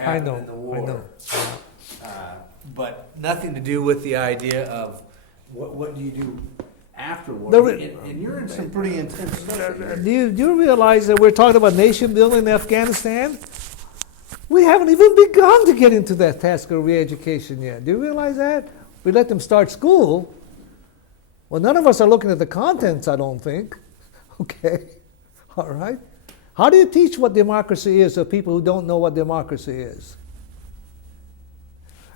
happened in the war. But nothing to do with the idea of what do you do afterward. And you're in some pretty intense stuff here. Do you realize that we're talking about nation building in Afghanistan? We haven't even begun to get into that task of re-education yet. Do you realize that? We let them start school. Well, none of us are looking at the contents, I don't think. Okay, all right. How do you teach what democracy is to people who don't know what democracy is?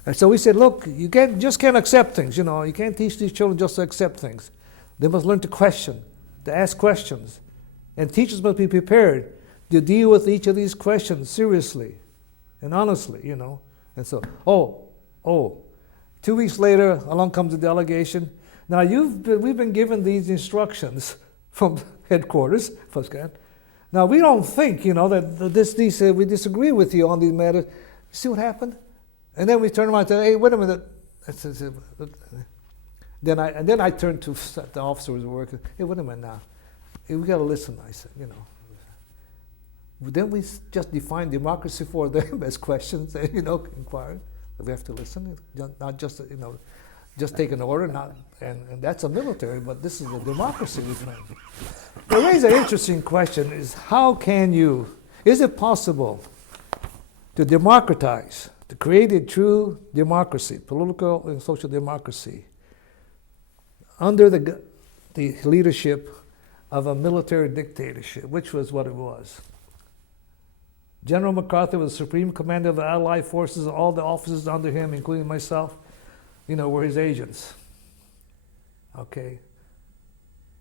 And so we said, look, you just can't accept things. You can't teach these children just to accept things. They must learn to question, to ask questions. And teachers must be prepared to deal with each of these questions seriously and honestly, And so, 2 weeks later, along comes the delegation. Now, we've been given these instructions from headquarters. Now, we don't think, that we disagree with you on these matters. See what happened? And then we turn around and say, hey, wait a minute. Then I turned to the officer who was working. Hey, wait a minute now. Hey, we got to listen, I said, Then we just define democracy for them as questions, inquiry. We have to listen, not just, just take an order, and that's a military, but this is a democracy we've made. It raises an interesting question, is it possible to democratize, to create a true democracy, political and social democracy, under the leadership of a military dictatorship, which was what it was? General MacArthur was the supreme commander of the Allied forces. All the officers under him, including myself, were his agents. Okay.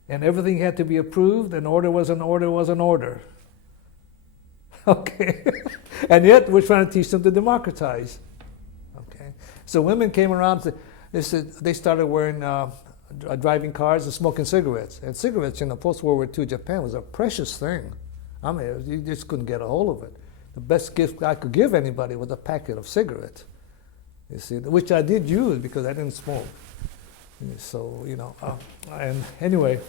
And everything had to be approved. An order was an order was an order. Okay. And yet we're trying to teach them to democratize. Okay. So women came around. They started wearing, driving cars and smoking cigarettes. And cigarettes in the post-World War II Japan was a precious thing. I mean, you just couldn't get a hold of it. The best gift I could give anybody was a packet of cigarettes, which I did use because I didn't smoke. So, and anyway,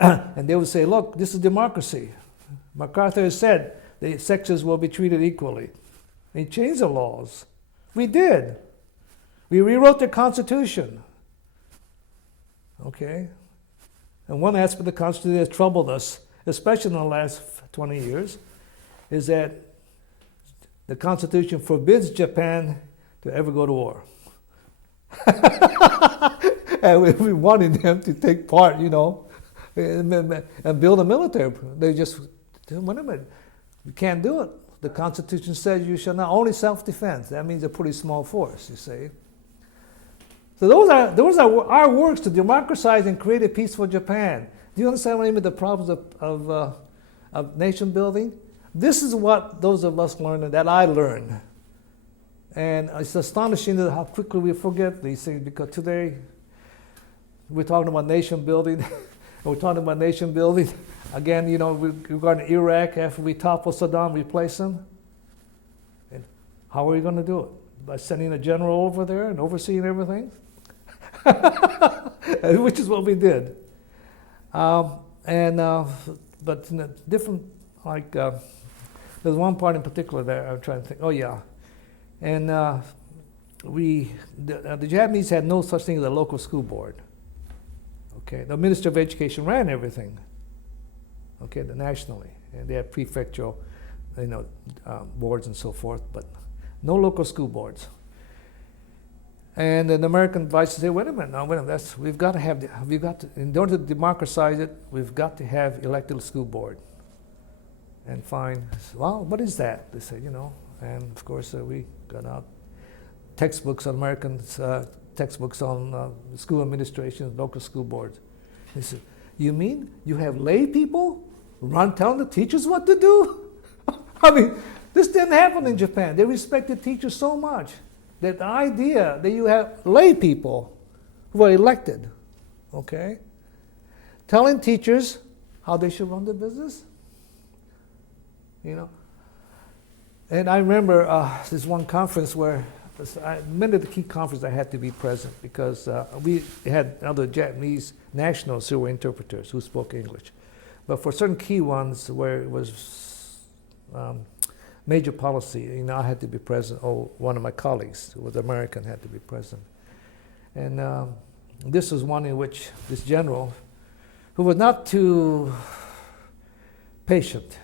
and they would say, look, this is democracy. MacArthur has said the sexes will be treated equally. And he changed the laws. We did. We rewrote the Constitution. Okay? And one aspect of the Constitution that has troubled us, especially in the last 20 years, is that the Constitution forbids Japan to ever go to war. And we wanted them to take part, and build a military. They just, wait a minute, you can't do it. The Constitution says you shall not, only self-defense. That means a pretty small force, you see. So those are our works to democratize and create a peaceful Japan. Do you understand what I mean? The problems of nation building? This is what those of us learned, that I learned. And it's astonishing how quickly we forget these things, because today we're talking about nation building. We're talking about nation building. Again, regarding Iraq, after we topple Saddam, replace him. And how are we going to do it? By sending a general over there and overseeing everything? Which is what we did. But in a different, there's one part in particular there I'm trying to think. Oh yeah, and the Japanese had no such thing as a local school board. Okay, the Minister of Education ran everything. Okay, nationally, and they had prefectural, boards and so forth, but no local school boards. And the American advisors say, wait a minute, we've got to, in order to democratize it, we've got to have elected school board. And fine, well, what is that? They say, and of course we got out textbooks on textbooks on school administration, local school boards. They said, you mean you have lay people telling the teachers what to do? I mean, this didn't happen in Japan. They respected teachers so much that the idea that you have lay people who are elected, okay, telling teachers how they should run their business. And I remember this one conference where, many of the key conferences I had to be present because we had other Japanese nationals who were interpreters who spoke English. But for certain key ones where it was major policy, I had to be present, or one of my colleagues who was American had to be present. And this was one in which this general, who was not too patient,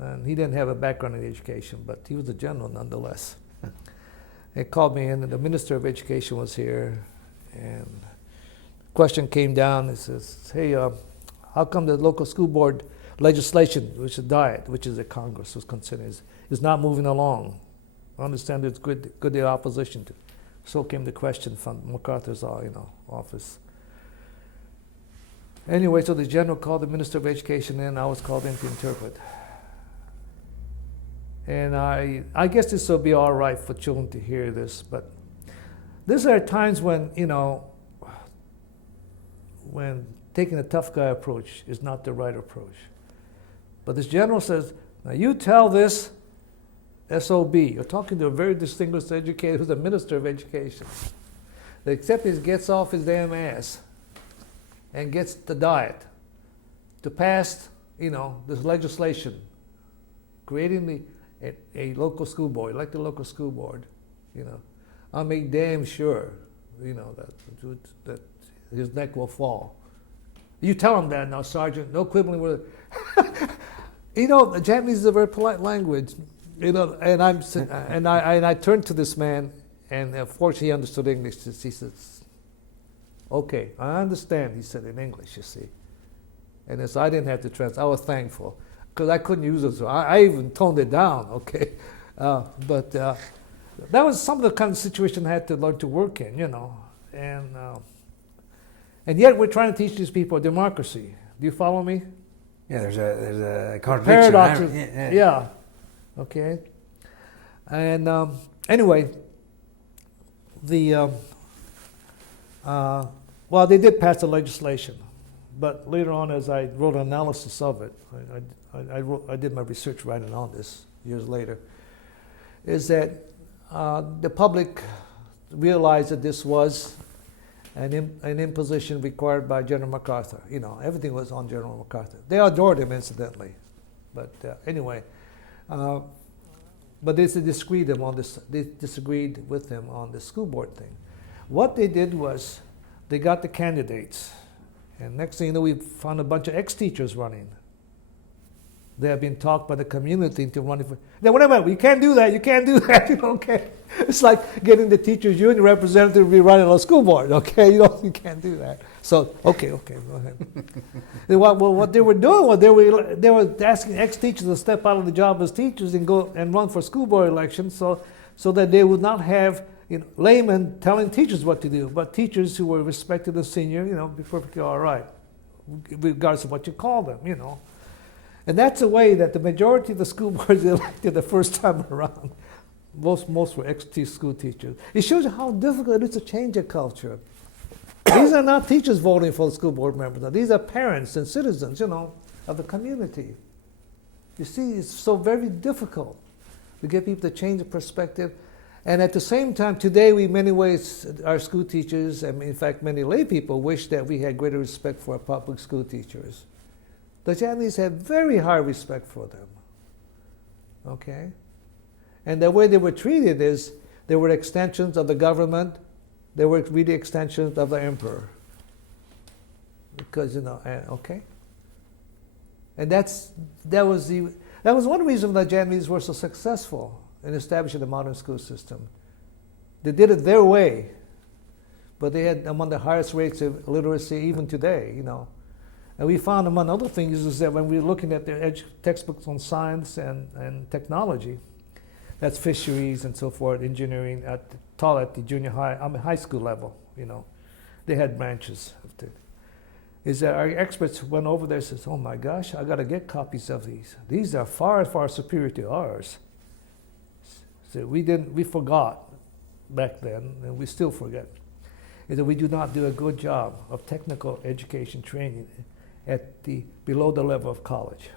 and he didn't have a background in education, but he was a general nonetheless. He called me in, and the Minister of Education was here, and the question came down. He says, hey, how come the local school board legislation, which is diet, which is the Congress was considering, is not moving along? I understand it's good the opposition to. So came the question from MacArthur's office. Anyway, so the general called the Minister of Education in, I was called in to interpret. And I guess this will be all right for children to hear this, but these are times when, when taking a tough guy approach is not the right approach. But this general says, now you tell this SOB, you're talking to a very distinguished educator who's a Minister of Education, that except he gets off his damn ass and gets the diet to pass, this legislation, creating a local school board, like the local school board, I'll make damn sure, that his neck will fall. You tell him that now, Sergeant. No quibbling with it. The Japanese is a very polite language, and I turned to this man, and fortunately he understood English. He says, "Okay, I understand." He said in English, you see, and so I didn't have to translate. I was thankful because I couldn't use it. So I even toned it down. Okay, but that was some of the kind of situation I had to learn to work in, and yet we're trying to teach these people democracy. Do you follow me? Yeah, there's a contradiction. Paradoxes. Yeah. Okay. And anyway, they did pass the legislation, but later on, as I wrote an analysis of it, I did my research writing on this years later, is that the public realized that this was an imposition required by General MacArthur. Everything was on General MacArthur. They adored him, incidentally. But anyway, but they disagreed with him on the school board thing. What they did was they got the candidates, and next thing you know, we found a bunch of ex-teachers running. They have been talked by the community into running for. Now, wait a minute, you can't do that. You can't do that. Okay, it's like getting the teachers' union representative to be running on a school board. Okay, you can't do that. So, okay, go ahead. What they were doing was they were asking ex-teachers to step out of the job as teachers and go and run for school board elections, so that they would not have laymen telling teachers what to do, but teachers who were respected as senior, be perfectly all right, regardless of what you call them, And that's a way that the majority of the school boards elected the first time around. Most were ex-school teachers. It shows you how difficult it is to change a culture. These are not teachers voting for the school board members. These are parents and citizens, of the community. You see, it's so very difficult to get people to change the perspective. And at the same time, today, we, in many ways, our school teachers, and in fact, many lay people, wish that we had greater respect for our public school teachers. The Japanese had very high respect for them, okay? And the way they were treated is they were extensions of the government. They were really extensions of the emperor. Because, okay? And that was one reason the Japanese were so successful in establishing the modern school system. They did it their way, but they had among the highest rates of literacy even today, And we found, among other things, is that when we were looking at their textbooks on science and technology, that's fisheries and so forth, engineering, taught at the junior high, high school level, They had branches. Is that our experts went over there and says, oh my gosh, I got to get copies of these. These are far, far superior to ours. So we forgot back then, and we still forget, is that we do not do a good job of technical education training at below the level of college.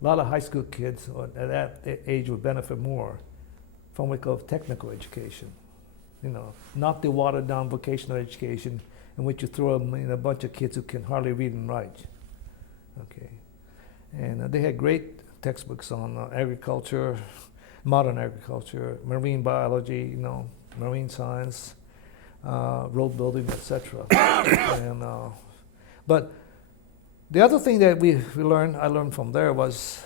A lot of high school kids at that age would benefit more from what we call technical education. Not the watered down vocational education in which you throw them in a bunch of kids who can hardly read and write. Okay, and they had great textbooks on agriculture, modern agriculture, marine biology, marine science, road building, etc. And but the other thing that I learned from there was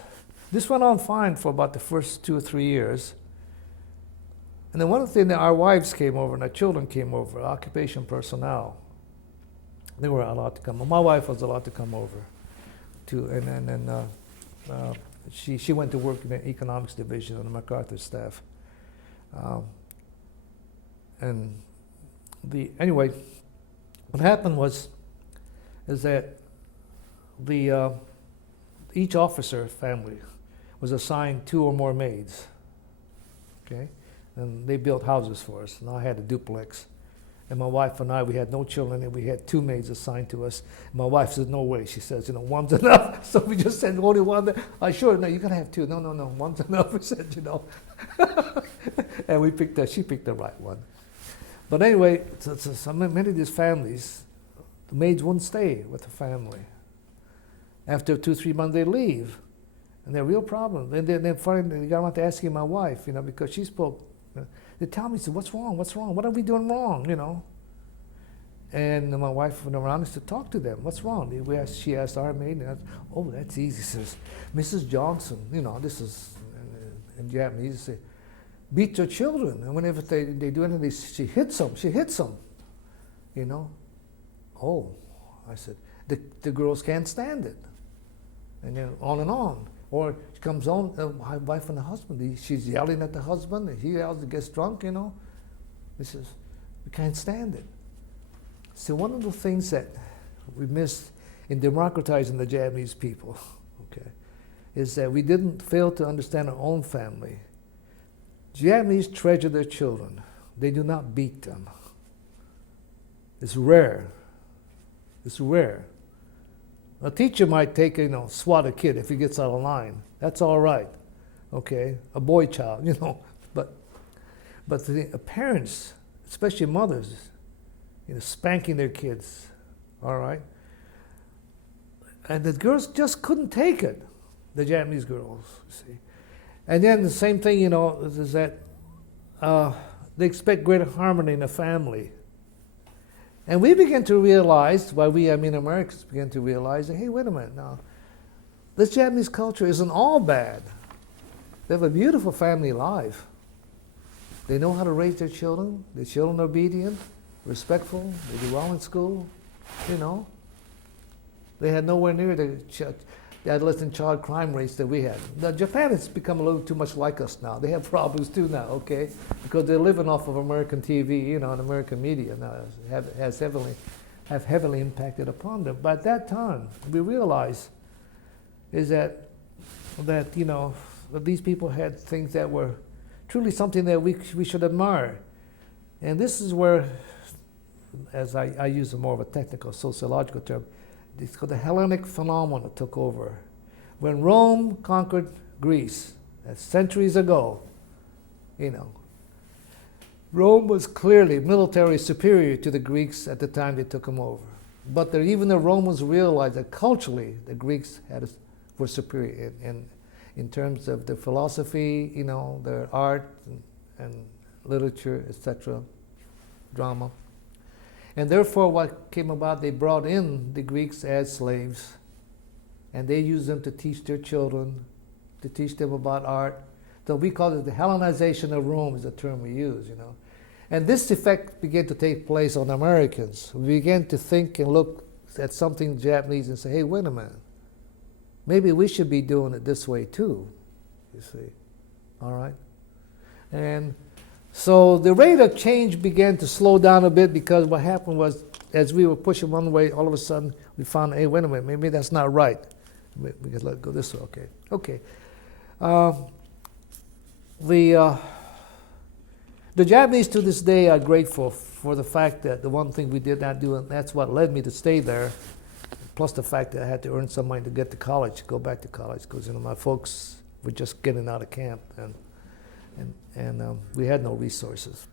this went on fine for about the first 2 or 3 years. And then one thing that our wives came over and our children came over, occupation personnel. They were allowed to come. My wife was allowed to come over, too, and then she went to work in the economics division on the MacArthur staff. Anyway, what happened is that each officer family was assigned 2 or more maids. Okay. And they built houses for us, and I had a duplex. And my wife and I, we had no children, and we had 2 maids assigned to us. My wife said, no way. She says, one's enough. So we just said, only one. Sure, no, you got to have 2. No, one's enough. We said, And she picked the right one. But anyway, so many of these families, the maids wouldn't stay with the family. After 2, 3 months, they leave. And they're real problems. And then finally, they got around to asking my wife, because she spoke. They tell me, what's wrong? What's wrong? What are we doing wrong? And my wife went around to talk to them. What's wrong? She asked our maid, and that's easy. She says, Mrs. Johnson, this is in Japanese, say, beat your children. And whenever they do anything, she hits them. She hits them. Oh, I said, the girls can't stand it. And then on and on. Or she comes home, my wife and the husband, she's yelling at the husband, and he yells and gets drunk, He says, we can't stand it. So one of the things that we missed in democratizing the Japanese people, okay, is that we didn't fail to understand our own family. Japanese treasure their children. They do not beat them. It's rare. It's rare. A teacher might take, swat a kid if he gets out of line. That's all right, okay? A boy child, But the parents, especially mothers, spanking their kids, all right? And the girls just couldn't take it, the Japanese girls, you see. And then the same thing, is that they expect greater harmony in the family. And we began to realize, Americans began to realize that, hey, wait a minute now, this Japanese culture isn't all bad. They have a beautiful family life. They know how to raise their children. Their children are obedient, respectful, they do well in school, They had nowhere near the adolescent child crime rates that we had. Now, Japan has become a little too much like us now. They have problems too now, okay? Because they're living off of American TV, and American media now have heavily impacted upon them. But at that time, we realized is that these people had things that were truly something that we should admire. And this is where, as I use a more of a technical sociological term, it's called the Hellenic phenomenon took over. When Rome conquered Greece, that's centuries ago, Rome was clearly militarily superior to the Greeks at the time they took them over. But even the Romans realized that culturally the Greeks were superior in terms of their philosophy, their art and literature, etc., drama. And therefore, what came about, they brought in the Greeks as slaves, and they used them to teach their children, to teach them about art. So we call it the Hellenization of Rome is the term we use, And this effect began to take place on Americans. We began to think and look at something Japanese and say, hey, wait a minute. Maybe we should be doing it this way too, you see. All right? And so the rate of change began to slow down a bit because what happened was, as we were pushing one way, all of a sudden we found, hey, wait a minute, maybe that's not right. We could let it go this way, okay. The Japanese to this day are grateful for the fact that the one thing we did not do, and that's what led me to stay there, plus the fact that I had to earn some money to get to college, go back to college, because my folks were just getting out of camp, and we had no resources.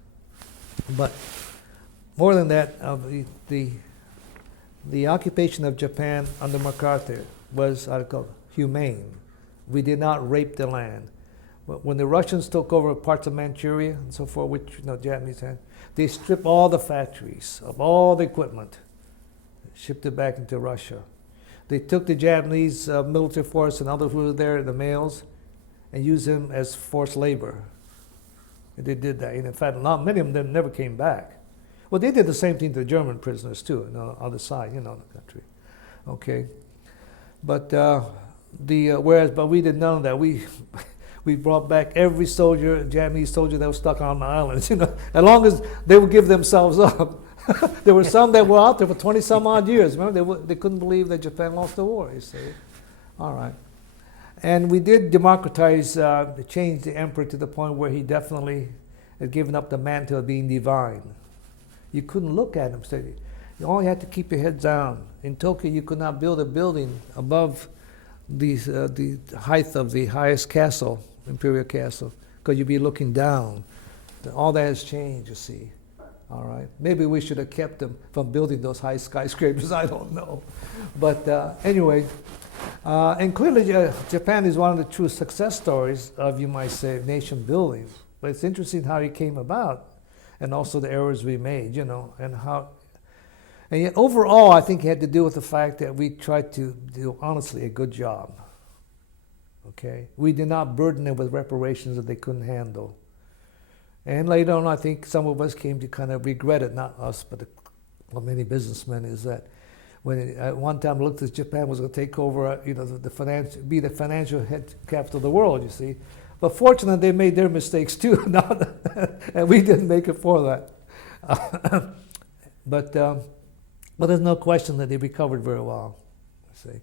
But more than that, the occupation of Japan under MacArthur was, I call it, humane. We did not rape the land. When the Russians took over parts of Manchuria and so forth, which Japanese had, they stripped all the factories of all the equipment, shipped it back into Russia. They took the Japanese military force and others who were there, the males, and used them as forced labor. And they did that. And in fact, many of them never came back. Well, they did the same thing to the German prisoners too, on the other side, in the country. Okay, but but we did none of that. We brought back every soldier, Japanese soldier that was stuck on the islands. As long as they would give themselves up. There were some that were out there for 20 some odd years. Remember, they couldn't believe that Japan lost the war. You see, all right. And we did democratize, change the emperor to the point where he definitely had given up the mantle of being divine. You couldn't look at him steady. You only had to keep your head down. In Tokyo, you could not build a building above the height of the highest castle, imperial castle, because you'd be looking down. All that has changed, you see. All right. Maybe we should have kept them from building those high skyscrapers. I don't know. But anyway, and clearly Japan is one of the true success stories of, you might say, nation building. But it's interesting how it came about, and also the errors we made, and how. And yet overall, I think it had to do with the fact that we tried to do, honestly, a good job. Okay? We did not burden them with reparations that they couldn't handle. And later on, I think some of us came to kind of regret it, not us, but many businessmen, is that when at one time looked as Japan was going to take over, be the financial head capital of the world, you see. But fortunately, they made their mistakes too, and we didn't make it for that. But there's no question that they recovered very well, you see.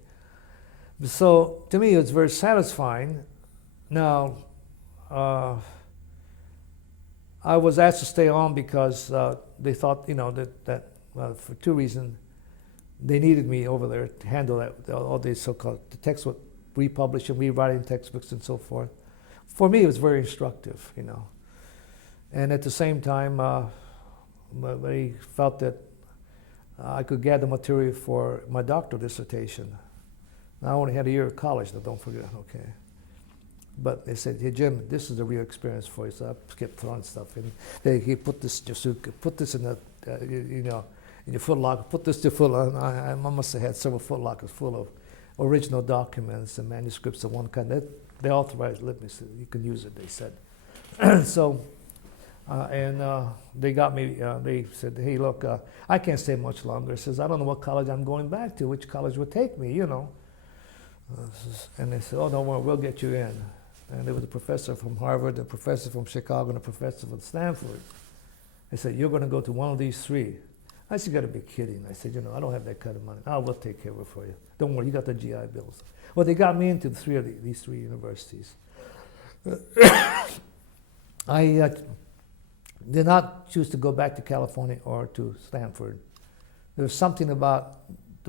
So to me, it was very satisfying. Now, I was asked to stay on because they thought, that for two reasons, they needed me over there to handle that, all these so-called the textbook republishing, rewriting textbooks and so forth. For me, it was very instructive, And at the same time, they felt that I could gather material for my doctoral dissertation. I only had a year of college, though, don't forget, okay. But they said, "Hey Jim, this is a real experience for you." So I kept throwing stuff in. He put this in the, in your foot locker. Put this to foot locker. I must have had several foot lockers full of original documents and manuscripts of one kind. They authorized. Let me see. You can use it. They said. So, they got me. They said, "Hey, look, I can't stay much longer." He says, "I don't know what college I'm going back to. Which college would take me, And they said, "Oh, don't worry, we'll get you in." And there was a professor from Harvard, a professor from Chicago, and a professor from Stanford. They said, "You're going to go to one of these three." I said, "You got to be kidding." I said, "I don't have that kind of money." "Oh, we'll take care of it for you. Don't worry, you got the GI Bills." Well, they got me into these three universities. I did not choose to go back to California or to Stanford. There was something about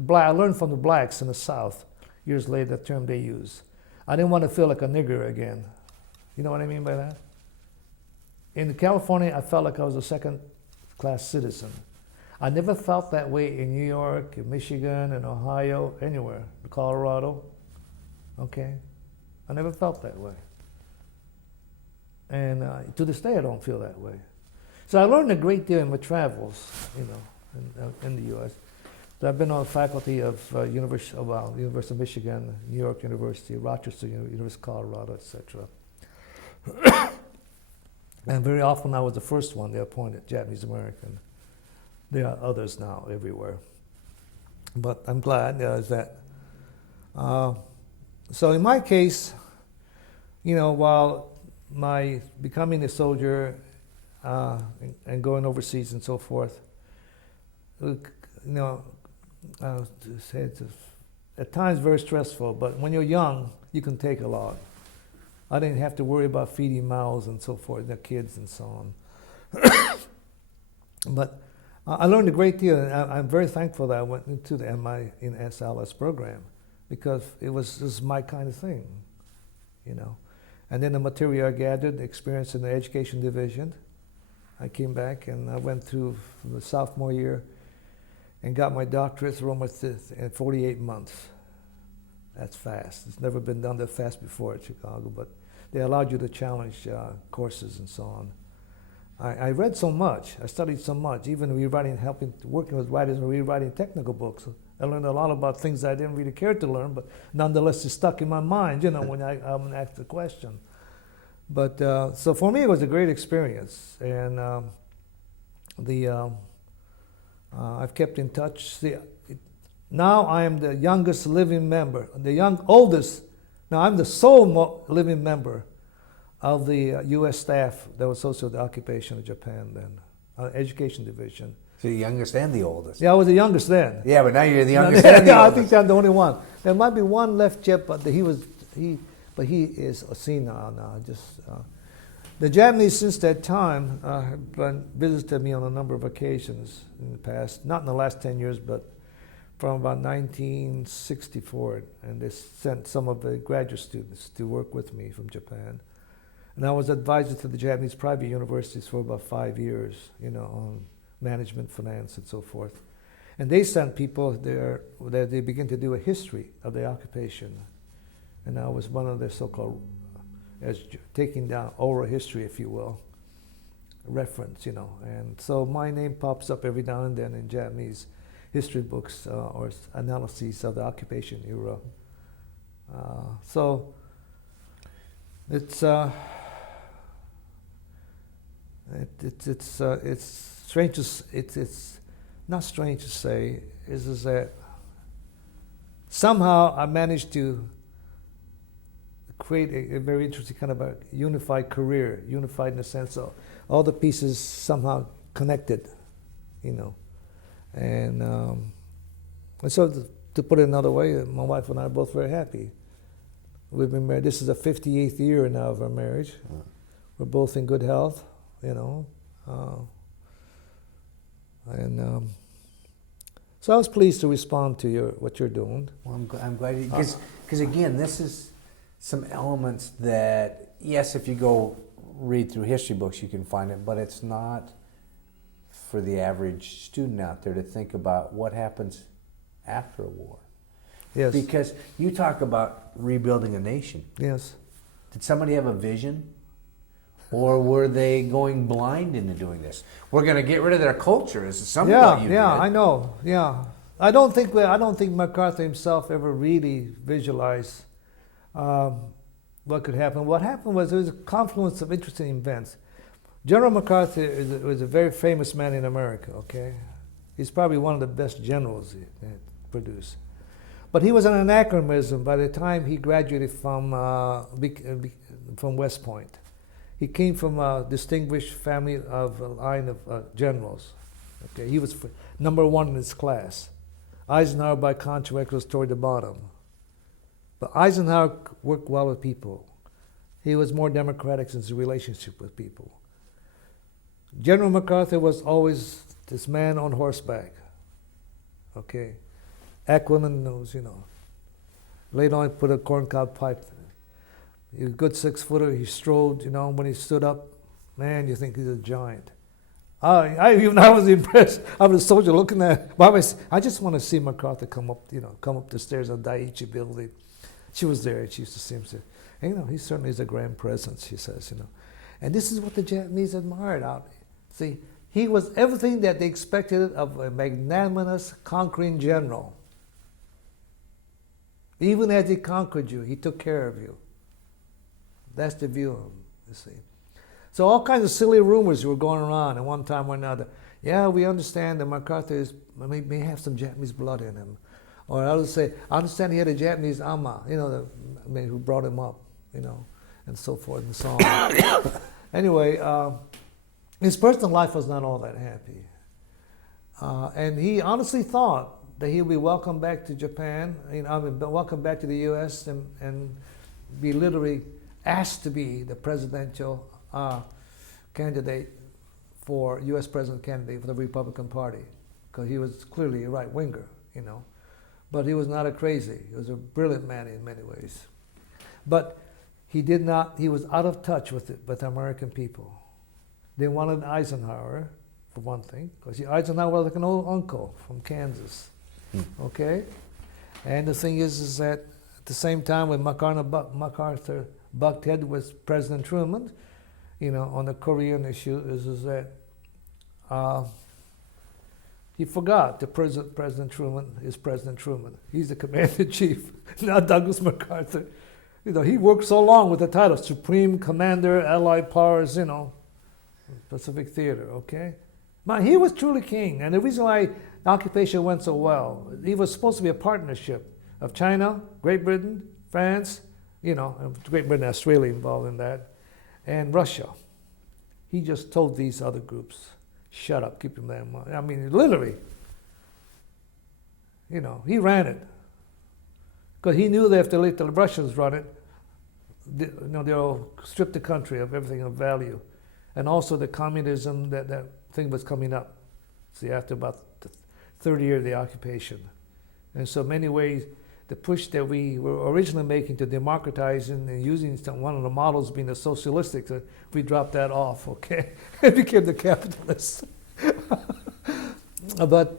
I learned from the blacks in the South, years later, the term they use. I didn't want to feel like a nigger again. You know what I mean by that? In California, I felt like I was a second-class citizen. I never felt that way in New York, in Michigan, in Ohio, anywhere, Colorado. Okay? I never felt that way. And to this day, I don't feel that way. So I learned a great deal in my travels, in the U.S. So I've been on the faculty of University of Michigan, New York University, Rochester University of Colorado, etc. And very often I was the first one they appointed, Japanese American. There are others now everywhere. But I'm glad that. So in my case, while my becoming a soldier and going overseas and so forth, it's at times very stressful, but when you're young, you can take a lot. I didn't have to worry about feeding mouths and so forth, the kids and so on. But I learned a great deal, and I'm very thankful that I went into the MI in SLS program, because this is my kind of thing, And then the material I gathered, the experience in the education division, I came back and I went through the sophomore year and got my doctorate through almost in 48 months. That's fast. It's never been done that fast before at Chicago, but they allowed you to challenge courses and so on. I read so much. I studied so much, even rewriting, working with writers and rewriting technical books. I learned a lot about things I didn't really care to learn, but nonetheless it stuck in my mind, when I'm asked the question. But so for me, it was a great experience, and I've kept in touch. See, now I am the youngest living member, oldest. Now I'm the sole living member of the U.S. staff that was associated with the occupation of Japan then, Education Division. So the youngest and the oldest. Yeah, I was the youngest then. Yeah, but now you're the youngest and the I oldest. think I'm the only one. There might be one left yet, but he is a senile now. The Japanese since that time have visited me on a number of occasions in the past, not in the last 10 years, but from about 1964, and they sent some of the graduate students to work with me from Japan. And I was advisor to the Japanese private universities for about 5 years, on management, finance, and so forth. And they sent people there that they begin to do a history of the occupation. And I was one of their so-called, as taking down oral history, if you will, reference, And so my name pops up every now and then in Japanese history books or analyses of the occupation era. So it's strange to it's not strange to say is that somehow I managed to create a very interesting kind of a unified career, unified in the sense of all the pieces somehow connected, and so to put it another way, my wife and I are both very happy. We've been married. This is the 58th year now of our marriage. We're both in good health, so I was pleased to respond to what you're doing. Well, I'm glad because again, this is some elements that, yes, if you go read through history books, you can find it, but it's not for the average student out there to think about what happens after a war. Yes. Because you talk about rebuilding a nation. Yes. Did somebody have a vision? Or were they going blind into doing this? We're going to get rid of their culture. Is something that you did? I know. Yeah, I don't think MacArthur himself ever really visualized what could happen. What happened was there was a confluence of interesting events. General MacArthur was a very famous man in America. Okay, he's probably one of the best generals that produced. But he was an anachronism by the time he graduated from West Point. He came from a distinguished family of a line of generals. Okay, he was number one in his class. Eisenhower, by contrast, was toward the bottom. But Eisenhower worked well with people. He was more democratic in his relationship with people. General MacArthur was always this man on horseback. Okay, aquiline nose, Later on, he put a corncob pipe. He was a good 6-footer. He strode, when he stood up, man, you think he's a giant. I was impressed. I was a soldier looking at him. I just want to see MacArthur come up the stairs of the Daiichi building. She was there, and she used to see him say, hey, he certainly is a grand presence, she says, And this is what the Japanese admired. See, he was everything that they expected of a magnanimous, conquering general. Even as he conquered you, he took care of you. That's the view of him, you see. So all kinds of silly rumors were going around at one time or another. Yeah, we understand that MacArthur may have some Japanese blood in him. Or others say, I understand he had a Japanese ama, who brought him up, and so forth and so on. Anyway, his personal life was not all that happy. And he honestly thought that he would be welcomed back to Japan, welcomed back to the U.S. and be literally asked to be the presidential candidate for U.S. president candidate for the Republican Party, because he was clearly a right-winger, But he was not a crazy. He was a brilliant man in many ways. But he was out of touch with the American people. They wanted Eisenhower, for one thing, because Eisenhower was like an old uncle from Kansas, okay? And the thing is that the same time when MacArthur bucked head with President Truman, on the Korean issue, is that he forgot that President Truman is President Truman. He's the commander-in-chief, not Douglas MacArthur. He worked so long with the title Supreme Commander, Allied Powers, Pacific Theater, okay? Man, he was truly king, and the reason why the occupation went so well, it was supposed to be a partnership of China, Great Britain, France, Great Britain and Australia involved in that, and Russia. He just told these other groups, shut up, keep your damn money. I mean, literally, he ran it. Because he knew that if they let the Russians run it, they'll strip the country of everything of value. And also the communism, that thing was coming up. See, after about the 30 years of the occupation. And so in many ways, the push that we were originally making to democratizing and using one of the models being the socialistic, we dropped that off, okay? It became the capitalists. But,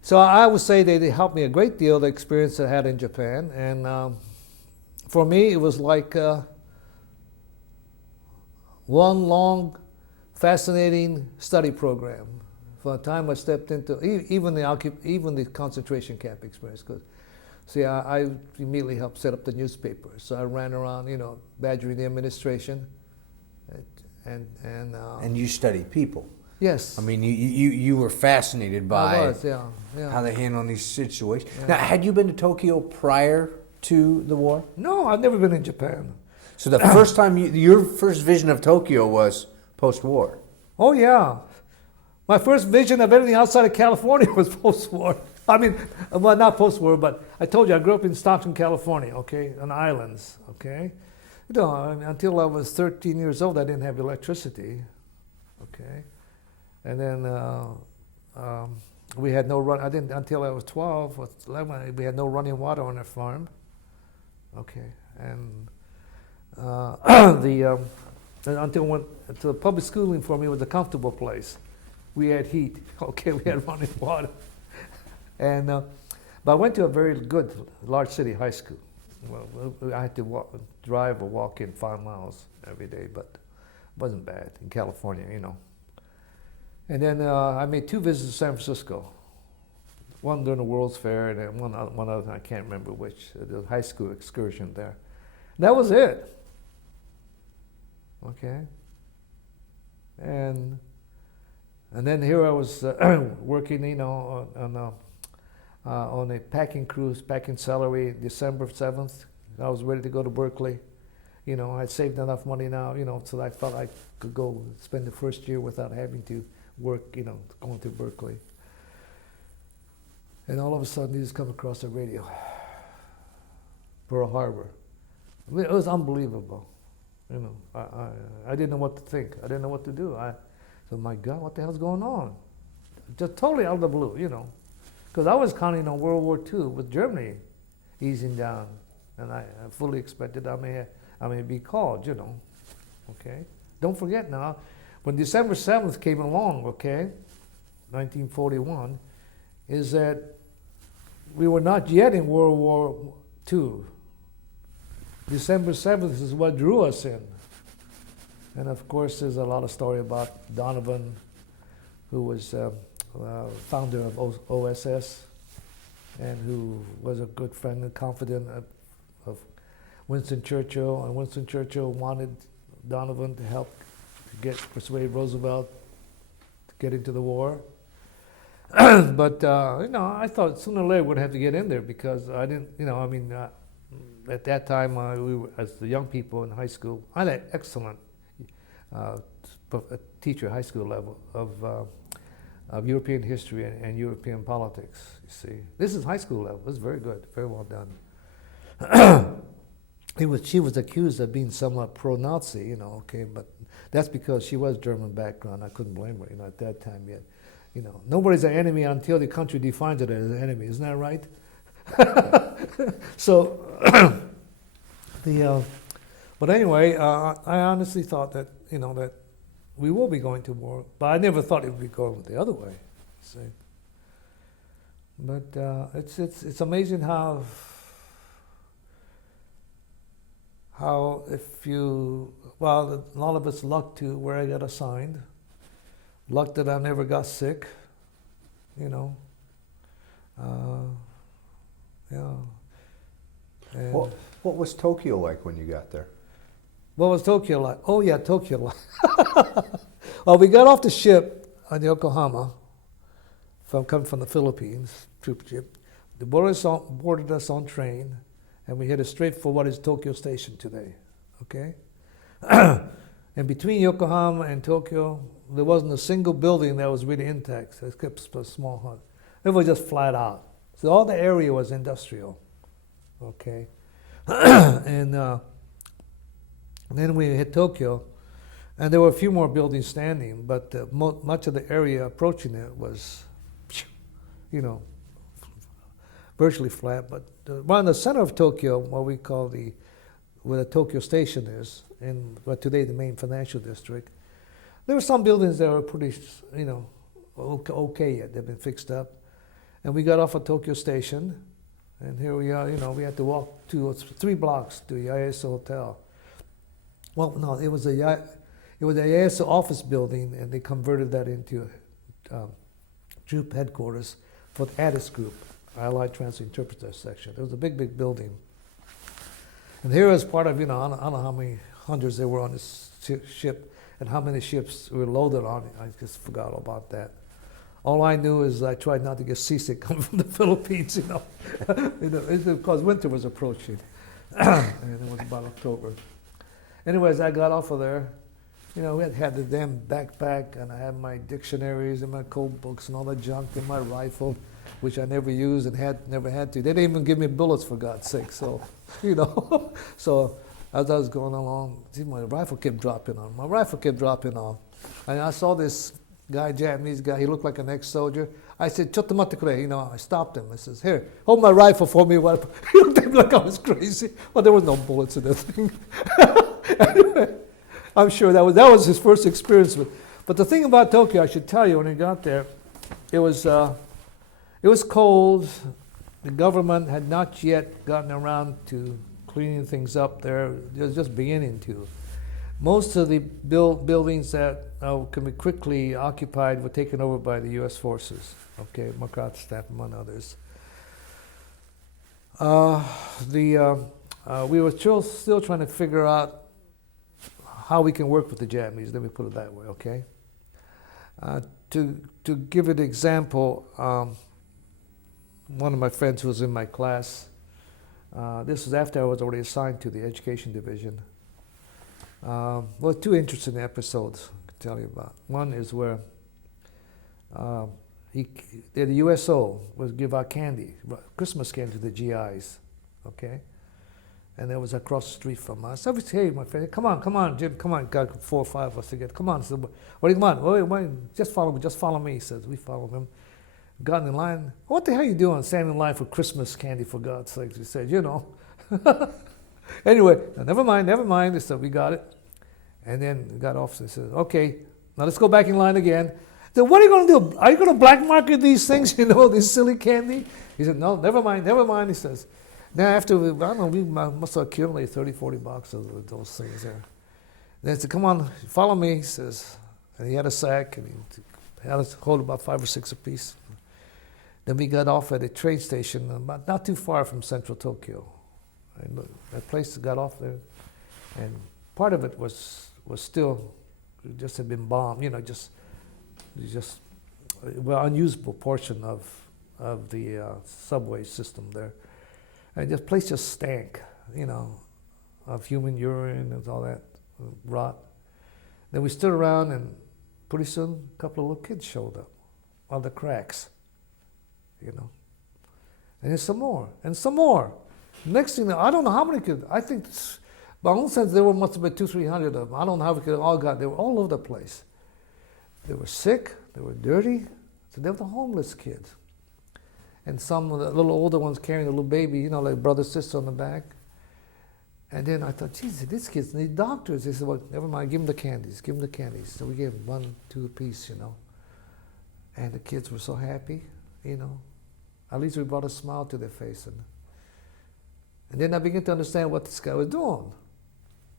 so I would say they helped me a great deal, the experience I had in Japan. And for me, it was like one long, fascinating study program. From the time I stepped into even the concentration camp experience, because see, I immediately helped set up the newspaper. So I ran around, badgering the administration, and you study people. Yes. I mean, you were fascinated by how they handle these situations. Yeah. Now, had you been to Tokyo prior to the war? No, I've never been in Japan. So the first time your first vision of Tokyo was post-war. Oh yeah. My first vision of anything outside of California was post-war. I mean, well, not post-war, but I told you I grew up in Stockton, California, okay, on islands, okay. Until I was 13 years old, I didn't have electricity, okay. And then we had no until I was 12 or 11, we had no running water on our farm, okay. And until public schooling for me was a comfortable place. We had heat, okay, we had running water. And, but I went to a very good, large city high school. Well, I had to drive or walk in 5 miles every day, but it wasn't bad in California, And then I made 2 visits to San Francisco. One during the World's Fair, and then one other, I can't remember which, the high school excursion there. And that was it, okay? And then here I was working, on a packing cruise, packing celery, December 7th. I was ready to go to Berkeley. I'd saved enough money now, so I felt I could go spend the first year without having to work, going to Berkeley. And all of a sudden, these come across the radio. Pearl Harbor. I mean, it was unbelievable. I didn't know what to think. I didn't know what to do. So my God, what the hell's going on? Just totally out of the blue, Because I was counting on World War II with Germany easing down. And I fully expected I may be called, Okay? Don't forget now, when December 7th came along, okay, 1941, is that we were not yet in World War II. December 7th is what drew us in. And of course, there's a lot of story about Donovan, who was founder of OSS, and who was a good friend and confidant of Winston Churchill. And Winston Churchill wanted Donovan to help persuade Roosevelt to get into the war. But I thought sooner or later we'd have to get in there, because I didn't, at that time we were, as the young people in high school, I had excellent teacher, high school level of European history and European politics. You see, this is high school level. This is very good, very well done. She was accused of being somewhat pro-Nazi, okay, but that's because she was German background. I couldn't blame her, at that time yet. Nobody's an enemy until the country defines it as an enemy. Isn't that right? So, but anyway, I honestly thought that, that we will be going to war, but I never thought it would be going the other way. See, but it's amazing how how if you, well, a lot of it's luck to where I got assigned. Luck that I never got sick, you know. Yeah. And What was Tokyo like when you got there? what was Tokyo like? Oh yeah, Tokyo like. Well, we got off the ship on Yokohama, coming from the Philippines, troop ship. They boarded us on train, and we headed straight for what is Tokyo Station today. Okay. And between Yokohama and Tokyo, there wasn't a single building that was really intact, except a small hut. It was just flat out. So all the area was industrial. Okay. And then we hit Tokyo, and there were a few more buildings standing, but much of the area approaching it was, virtually flat. But around the center of Tokyo, what we call where the Tokyo Station is, in what today the main financial district, there were some buildings that were pretty, okay yet. They've been fixed up. And we got off at Tokyo Station, and here we are. We had to walk 3 blocks to the Yaesu Hotel. Well, no, it was a Yaesu office building, and they converted that into troop headquarters for the ADIS group, Allied Transit Interpreter Section. It was a big, big building. And here was part of, I don't know how many hundreds there were on this ship and how many ships were loaded on it. I just forgot about that. All I knew is I tried not to get seasick coming from the Philippines, it's because winter was approaching. And it was about October. Anyways, I got off of there. We had the damn backpack, and I had my dictionaries and my code books and all that junk in my rifle, which I never used and never had to. They didn't even give me bullets, for God's sake. So, So as I was going along, my rifle kept dropping on. And I saw this guy, Japanese guy. He looked like an ex-soldier. I said, "Chotomatte kure." I stopped him. I says, "Here, hold my rifle for me." He looked at me like I was crazy. Well, there was no bullets in the thing. Anyway, I'm sure that was his first experience with. But the thing about Tokyo, I should tell you, when he got there, it was cold. The government had not yet gotten around to cleaning things up there. It was just beginning to. Most of the buildings that can be quickly occupied were taken over by the U.S. forces. Okay, McCarthy staff, among others. We were still trying to figure out how we can work with the Japanese. Let me put it that way. Okay. To give an example, one of my friends who was in my class. This was after I was already assigned to the education division. Well, 2 interesting episodes I can tell you about. One is where the USO would give out candy, Christmas candy to the GIs, okay? And it was across the street from us. I would say, "Hey, my friend, come on, Jim, come on." Got 4 or 5 of us together. "Come on." I said, "What do you want?" Wait, just follow me, he says. We followed him. Got in line. "What the hell are you doing standing in line for Christmas candy, for God's sake?" He said, Anyway, never mind. They said, "We got it." And then we got off. They said, "Okay, now let's go back in line again." I said, "What are you going to do? Are you going to black market these things, this silly candy?" He said, "No, never mind." He says, now after, we must have accumulated 30, 40 boxes of those things there. Then he said, "Come on, follow me," he says. And he had a sack, and he had us hold about 5 or 6 apiece. Then we got off at a train station, not too far from central Tokyo. And that place got off there, and part of it was still, just had been bombed, just unusable portion of the subway system there. And this place just stank, of human urine and all that rot. Then we stood around, and pretty soon a couple of little kids showed up on the cracks, And then some more. Next thing, I don't know how many kids. I think, by my own sense, there must have been 200-300 of them. I don't know how we could all got. They were all over the place. They were sick. They were dirty. So they were the homeless kids. And some of the little older ones carrying a little baby, like brother, sister on the back. And then I thought, geez, these kids need doctors. They said, "Well, never mind, give them the candies. So we gave them 1, 2 apiece, And the kids were so happy, At least we brought a smile to their face. And then I began to understand what this guy was doing.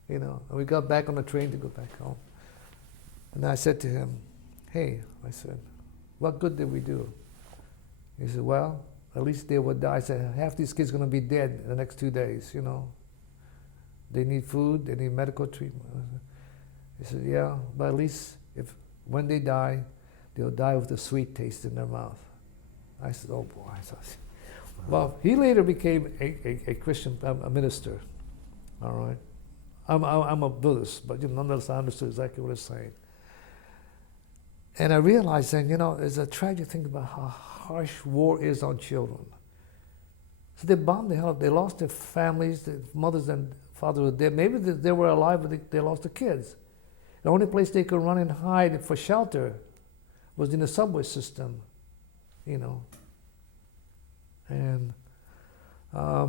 you know. And we got back on the train to go back home. And I said to him, hey, I said, what good did we do? He said, well, at least they would die. I said, half these kids are going to be dead in the next 2 days, you know. They need food, they need medical treatment. He said, yeah, but at least when they die, they'll die with a sweet taste in their mouth. I said, oh boy. Well, he later became a Christian, a minister, all right? I'm a Buddhist, but nonetheless I understood exactly what he was saying. And I realized then, you know, it's a tragic thing about how harsh war is on children. So they bombed the hell up. They lost their families, their mothers and fathers were dead. Maybe they were alive, but they lost the kids. The only place they could run and hide for shelter was in the subway system, you know. And, I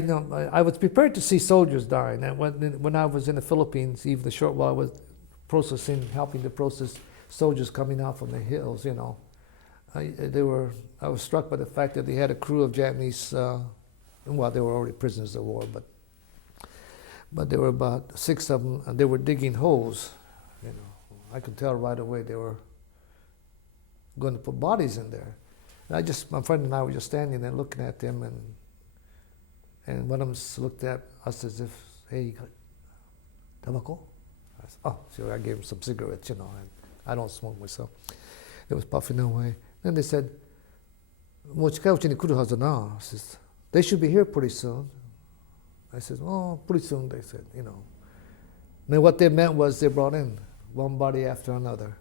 know I was prepared to see soldiers dying. And when I was in the Philippines, even the short while I was helping to process soldiers coming out from the hills, you know, I was struck by the fact that they had a crew of Japanese. Well, they were already prisoners of war, but there were about 6 of them, and they were digging holes. You know, I could tell right away they were going to put bodies in there. And my friend and I were just standing there looking at them, and one of them looked at us as if, hey, you got tobacco? I said, oh, sure, I gave him some cigarettes, you know, and I don't smoke myself. They was puffing away. Then they said, I says, they should be here pretty soon. I said, oh, pretty soon, they said, you know. And then what they meant was they brought in one body after another.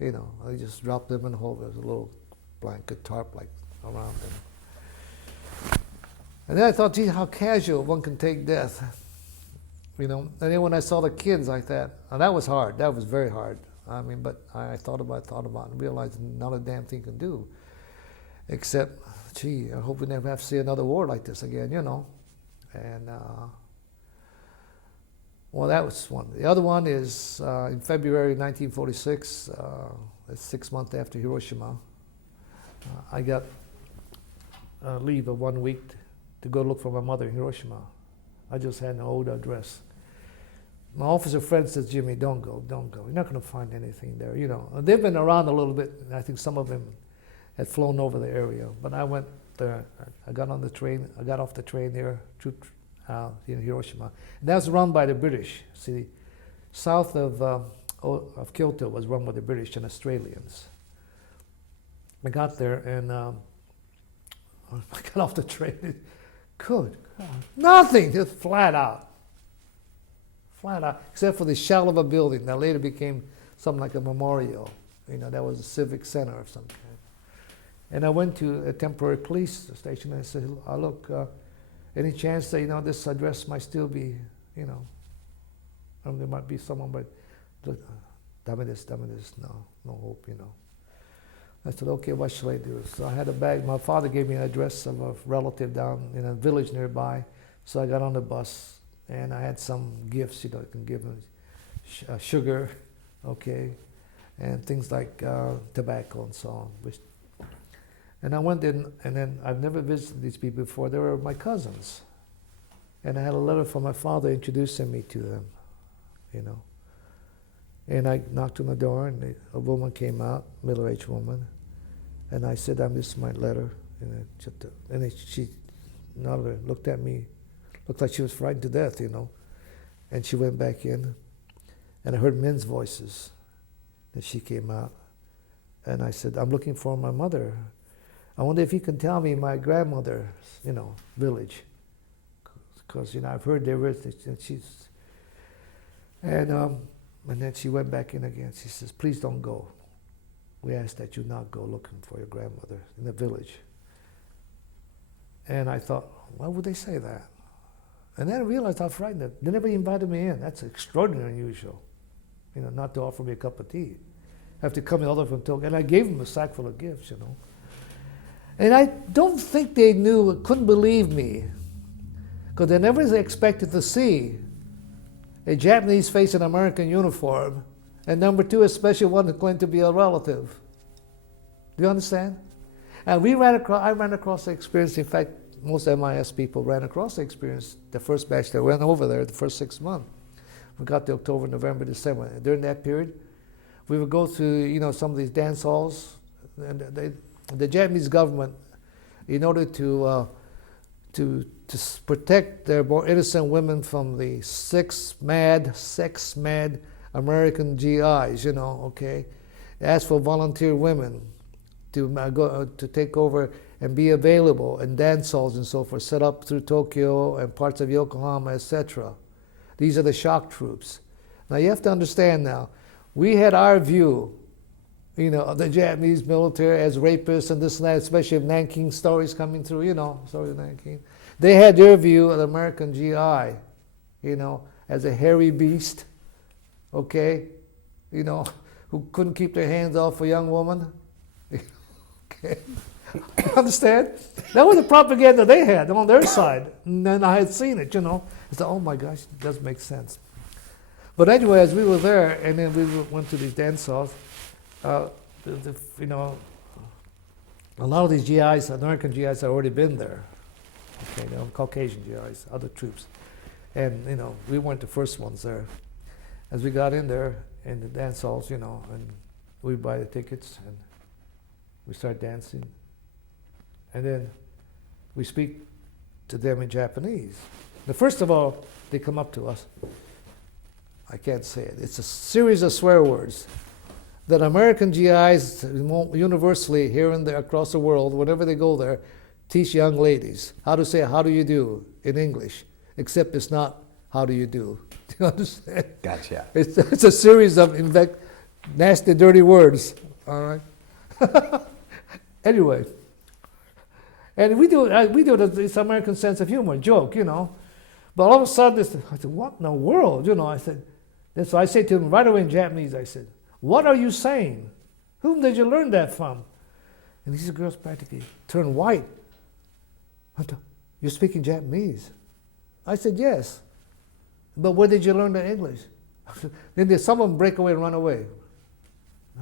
You know, they just dropped them in a hole. There's a little blanket tarp like around them. And then I thought, gee, how casual one can take death. You know, and then when I saw the kids like that, and that was hard. That was very hard. I mean, but I thought about it, and realized not a damn thing can do. Except, gee, I hope we never have to see another war like this again, you know. And, well, that was one. The other one is in February 1946, it's 6 months after Hiroshima, I got leave of 1 week to go look for my mother in Hiroshima. I just had an old address. My officer friend says, Jimmy, don't go. You're not going to find anything there, you know. They've been around a little bit, and I think some of them had flown over the area. But I went there. I got on the train. I got off the train there in Hiroshima. And that was run by the British. See, south of Kyoto was run by the British and Australians. I got there, and I got off the train. Good God, nothing, just flat out, except for the shell of a building that later became something like a memorial. You know, that was a civic center of some kind. And I went to a temporary police station and I said, oh, look, any chance that, you know, this address might still be, you know, there might be someone, but no hope, you know. I said, okay, what shall I do? So I had a bag. My father gave me an address of a relative down in a village nearby. So I got on the bus, and I had some gifts, you know, I can give them sugar, okay, and things like tobacco and so on. And I went in, and then I've never visited these people before. They were my cousins. And I had a letter from my father introducing me to them, you know. And I knocked on the door, and a woman came out, middle-aged woman. And I said, this is my letter. And she nodded, looked at me, looked like she was frightened to death, you know. And she went back in, and I heard men's voices. And she came out, and I said, I'm looking for my mother. I wonder if you can tell me my grandmother's, you know, village. Because, you know, I've heard there is, and she's, and then she went back in again. She says, please don't go. We ask that you not go looking for your grandmother in the village. And I thought, why would they say that? And then I realized how frightened they never invited me in. That's extraordinarily unusual, you know, not to offer me a cup of tea. I have to come in all the way from Tokyo. And I gave them a sack full of gifts, you know. And I don't think they knew, couldn't believe me, because they never expected to see a Japanese face in an American uniform, and number two, especially one that's going to be a relative. Do you understand? And I ran across the experience. In fact, most MIS people ran across the experience, the first batch that went over there, the first 6 months. We got to October, November, December. During that period, we would go to some of these dance halls, and the Japanese government, in order to protect their more innocent women from the sex mad American GIs, asked for volunteer women to take over and be available in dance halls and so forth, set up through Tokyo and parts of Yokohama, etc. These are the shock troops. Now you have to understand now, we had our view, of the Japanese military as rapists and this and that, especially if Nanking stories coming through, stories of Nanking. They had their view of the American GI, as a hairy beast, who couldn't keep their hands off a young woman. Okay. You understand? That was the propaganda they had on their side. And then I had seen it, I said, oh my gosh, it does make sense. But anyway, as we were there, and then we went to these dance halls, a lot of these GIs, American GIs, had already been there. Okay, Caucasian GIs, other troops. And, we weren't the first ones there. As we got in there, in the dance halls, and we buy the tickets, and we start dancing. And then we speak to them in Japanese. Now, first of all, they come up to us. I can't say it. It's a series of swear words that American GIs universally here and there across the world, whenever they go there, teach young ladies how to say "how do you do" in English, except it's not "how do you do." Do you understand? Gotcha. It's a series of, in fact, nasty, dirty words. All right. Anyway, and we do this American sense of humor, joke, But all of a sudden, I said, "What in the world?" I said. So I say to him right away in Japanese. I said, "What are you saying? Whom did you learn that from?" And these girls practically turned white. "You're speaking Japanese?" I said, "Yes." "But where did you learn the English?" Then some of them break away and run away.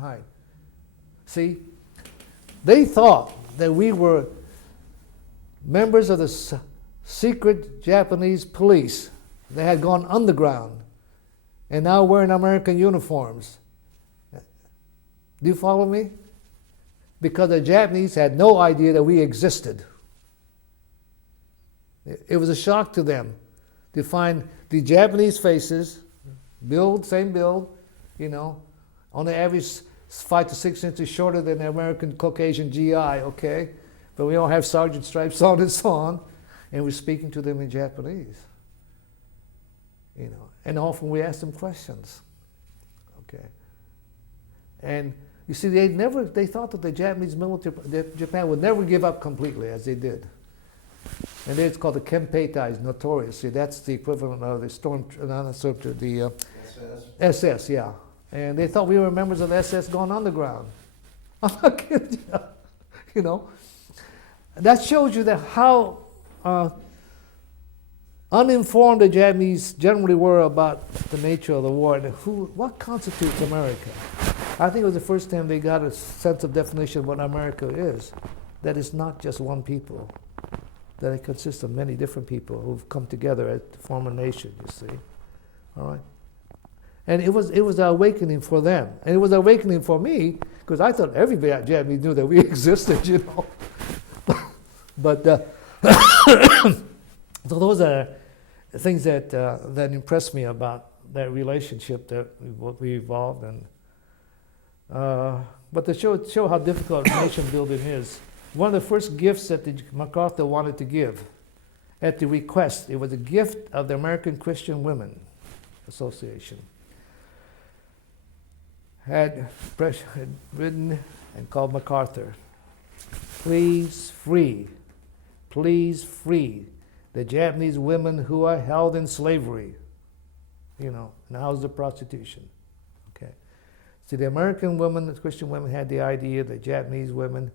Hide. See, they thought that we were members of the secret Japanese police. They had gone underground and now wearing American uniforms. Do you follow me? Because the Japanese had no idea that we existed. It was a shock to them to find the Japanese faces, same build, on the average 5 to 6 inches shorter than the American Caucasian GI, okay? But we all have sergeant stripes on and so on, and we're speaking to them in Japanese. And often we ask them questions, okay? And you see, they thought that the Japanese military, Japan would never give up completely as they did. And it's called the Kempeitai, is notorious. See, that's the equivalent of the SS, yeah. And they thought we were members of the SS going underground. That shows you that how uninformed the Japanese generally were about the nature of the war and what constitutes America. I think it was the first time they got a sense of definition of what America is. That it's not just one people. That it consists of many different people who've come together to form a nation, you see. All right? And it was an awakening for them. And it was an awakening for me, because I thought everybody Japanese knew that we existed, But so those are things that impressed me about that relationship that we evolved. And but to show how difficult nation building is, one of the first gifts that MacArthur wanted to give, at the request, it was a gift of the American Christian Women Association, had written and called MacArthur, please free the Japanese women who are held in slavery, and housed in prostitution. Okay. See, the American women, the Christian women, had the idea that Japanese women,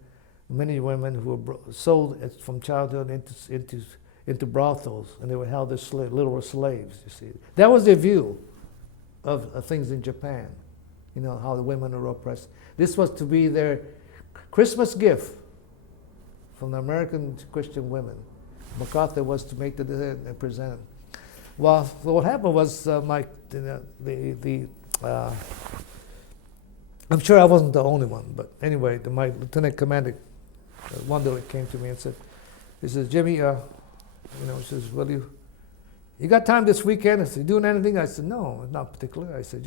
many women who were sold from childhood into brothels, and they were held as literal slaves, you see. That was their view of things in Japan, how the women are oppressed. This was to be their Christmas gift from the American Christian women. MacArthur was to make the decision and present it. Well, so what happened was I'm sure I wasn't the only one, but anyway, my lieutenant commander, Wunderlich, came to me and said, he says, Jimmy, he says, well, you got time this weekend? I said, you doing anything? I said, no, not particularly. I said,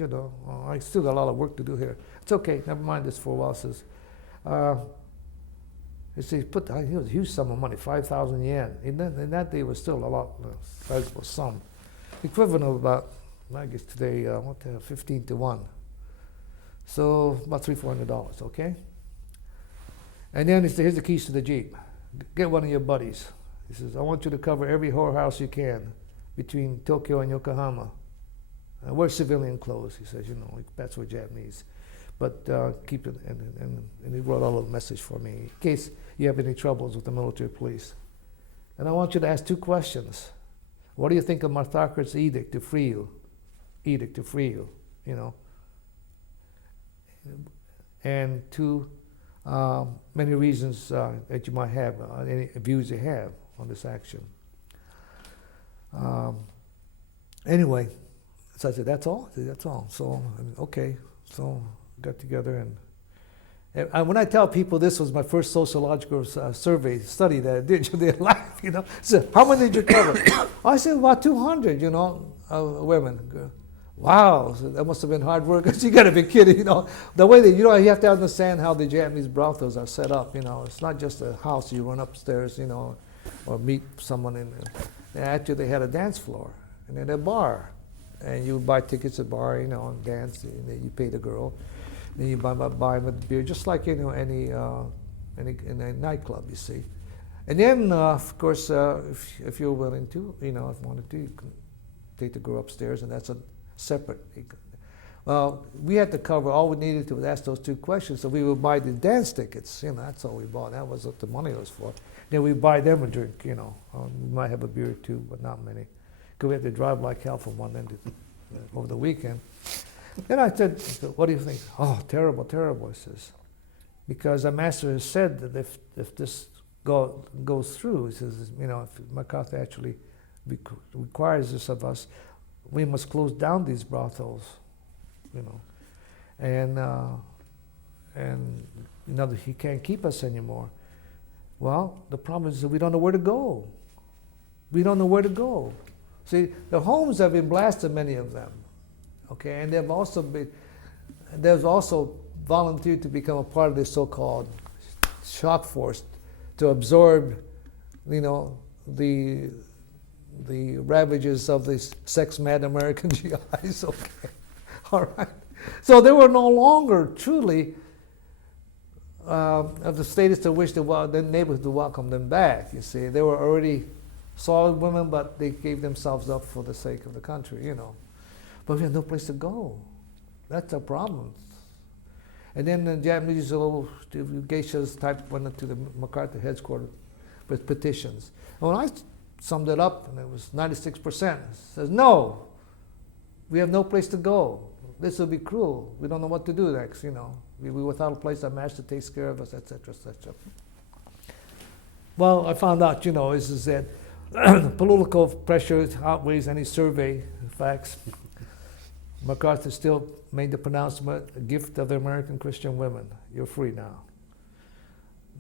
I still got a lot of work to do here. It's okay, never mind this for a while. He said, he was a huge sum of money, 5,000 yen. In that day, it was still a lot, sizable sum. Equivalent of about, I guess today, 15 to 1. So about $300-400, okay? And then he said, here's the keys to the Jeep. Get one of your buddies. He says, I want you to cover every whorehouse you can between Tokyo and Yokohama. Wear civilian clothes, he says, that's what Japanese. But keep it, and he wrote a little message for me, in case you have any troubles with the military police. And I want you to ask 2 questions. What do you think of MacArthur's edict to free you? Edict to free you, And 2, many reasons that you might have, any views you have on this action. Anyway, so I said, that's all? I said, that's all. So, okay. So got together and when I tell people this was my first sociological survey study that I did, they laugh, So how many did you cover? I said about 200, women. Wow, so that must have been hard work. You got to be kidding, The way that, you have to understand how the Japanese brothels are set up, It's not just a house you run upstairs, or meet someone in there. Actually, they had a dance floor and then a bar. And you would buy tickets at the bar, and dance, and then you pay the girl. Then you buy them a beer, just like, any in a nightclub, you see. And then, of course, if you're willing to, if you wanted to, you can take the girl upstairs, and that's a separate. Well, we had to cover, all we needed to was ask those 2 questions, so we would buy the dance tickets, that's all we bought. That was what the money was for. Then we buy them a drink, we might have a beer or 2, but not many. Because we had to drive like hell from one end to, over the weekend. Then I said, what do you think? Oh, terrible, terrible, he says. Because the master has said that if this goes through, he says, if MacArthur actually requires this of us, we must close down these brothels, and he can't keep us anymore. Well, the problem is that we don't know where to go. We don't know where to go. See, the homes have been blasted, many of them, okay, and there's also volunteered to become a part of this so-called shock force to absorb, the ravages of these sex-mad American GIs, okay, all right. So they were no longer truly of the status to which the neighborhood to welcome them back, you see. They were already solid women, but they gave themselves up for the sake of the country, But we had no place to go. That's a problem. And then the Japanese little geishas type went to the MacArthur headquarters with petitions. And when I summed it up, and it was 96%, it says, no, we have no place to go. This will be cruel. We don't know what to do next, We're without a place, our master takes care of us, etc., etc. Well, I found out, is that political pressure outweighs any survey facts. MacArthur still made the pronouncement, a gift of the American Christian women. You're free now.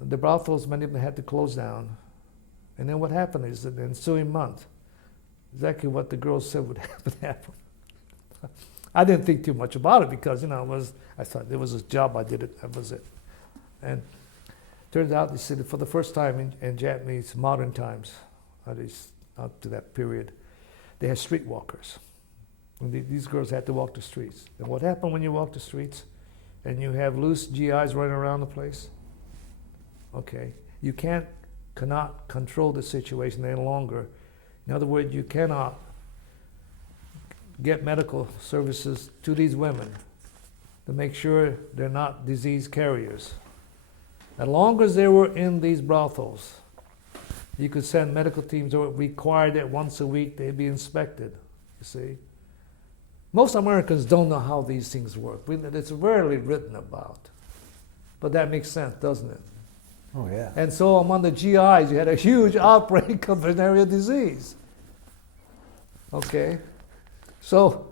The brothels, many of them had to close down. And then what happened is that the ensuing month, exactly what the girls said would happen. I didn't think too much about it because, I thought there was a job, I did it, that was it. And turns out, they said for the first time in Japanese modern times, at least up to that period, they had streetwalkers. And these girls had to walk the streets. And what happened when you walk the streets and you have loose GIs running around the place? Okay, you cannot control the situation any longer. In other words, you cannot get medical services to these women to make sure they're not disease carriers. As long as they were in these brothels, you could send medical teams, or required that once a week they be inspected, you see. Most Americans don't know how these things work. It's rarely written about. But that makes sense, doesn't it? Oh, yeah. And so among the GIs, you had a huge outbreak of venereal disease. Okay, so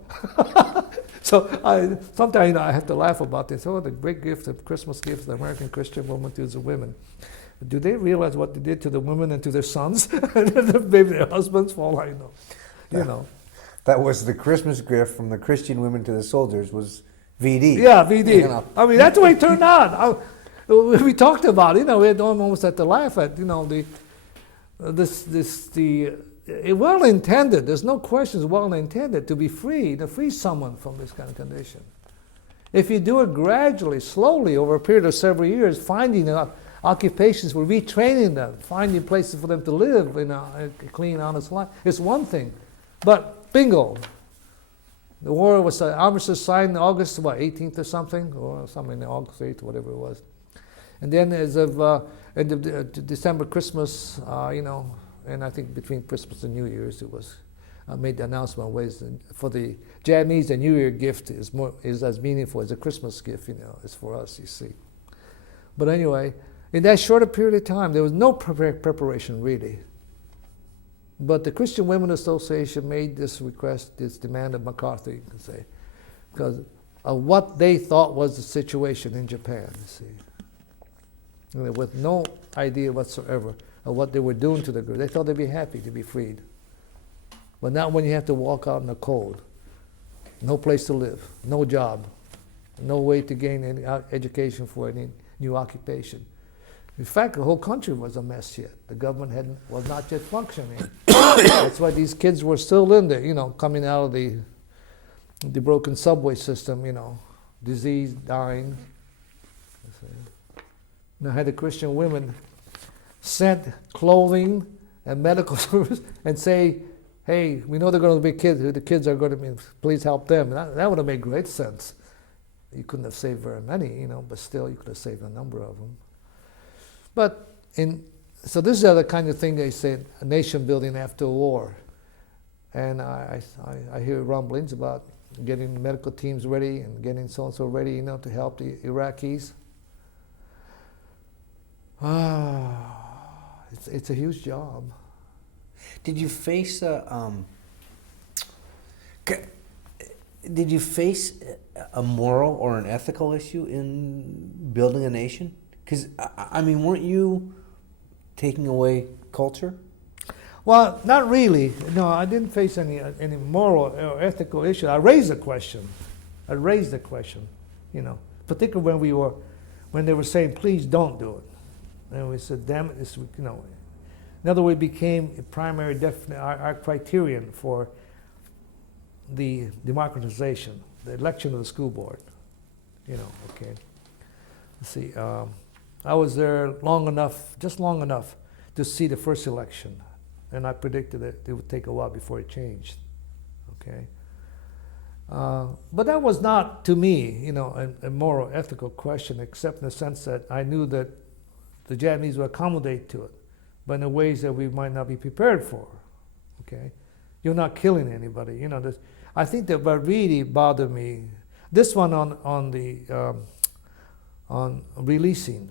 sometimes I have to laugh about this. Oh, the great gift of Christmas gift the American Christian woman to the women. Do they realize what they did to the women and to their sons and maybe their husbands? For all I know, you know. That was the Christmas gift from the Christian women to the soldiers was VD. Yeah, VD. You know. I mean, that's the way it turned out. We talked about it, you know, we had almost had to laugh at, you know, it well intended. There's no question. It's well intended to be free, to free someone from this kind of condition. If you do it gradually, slowly, over a period of several years, finding occupations for retraining them, finding places for them to live in a clean, honest life, it's one thing. But bingo, the war was armistice signed August 18th or something, or something August 8th, whatever it was. And then as of end of December, Christmas, you know, and I think between Christmas and New Year's, it was made the announcement ways for the Japanese, the New Year gift is as meaningful as a Christmas gift, you know, as for us, you see. But anyway, in that shorter period of time, there was no preparation really. But the Christian Women Association made this request, this demand of MacArthur, you can say, because of what they thought was the situation in Japan, you see. And with no idea whatsoever of what they were doing to the girls. They thought they'd be happy to be freed. But not when you have to walk out in the cold. No place to live, no job, no way to gain any education for any new occupation. In fact, the whole country was a mess yet. The government was not yet functioning. That's why these kids were still in there, you know, coming out of the broken subway system, you know, disease, dying. Now, had the Christian women sent clothing and medical service and say, hey, we know they're going to be kids, the kids are going to be, please help them. That would have made great sense. You couldn't have saved very many, you know, but still you could have saved a number of them. But so this is the kind of thing they say, a nation building after a war. And I hear rumblings about getting medical teams ready and getting so-and-so ready, you know, to help the Iraqis. It's a huge job. Did you face a moral or an ethical issue in building a nation? Because I mean, weren't you taking away culture? Well, not really. No, I didn't face any moral or ethical issue. I raised the question. You know, particularly when they were saying, please don't do it. And we said, damn it, this, you know. In other words, it became a primary our criterion for the democratization, the election of the school board. You know, okay. Let's see, I was there just long enough to see the first election. And I predicted that it would take a while before it changed, okay? But that was not, to me, you know, a moral, ethical question, except in the sense that I knew that the Japanese would accommodate to it, but in ways that we might not be prepared for, okay? You're not killing anybody, you know. I think that what really bothered me, this one on releasing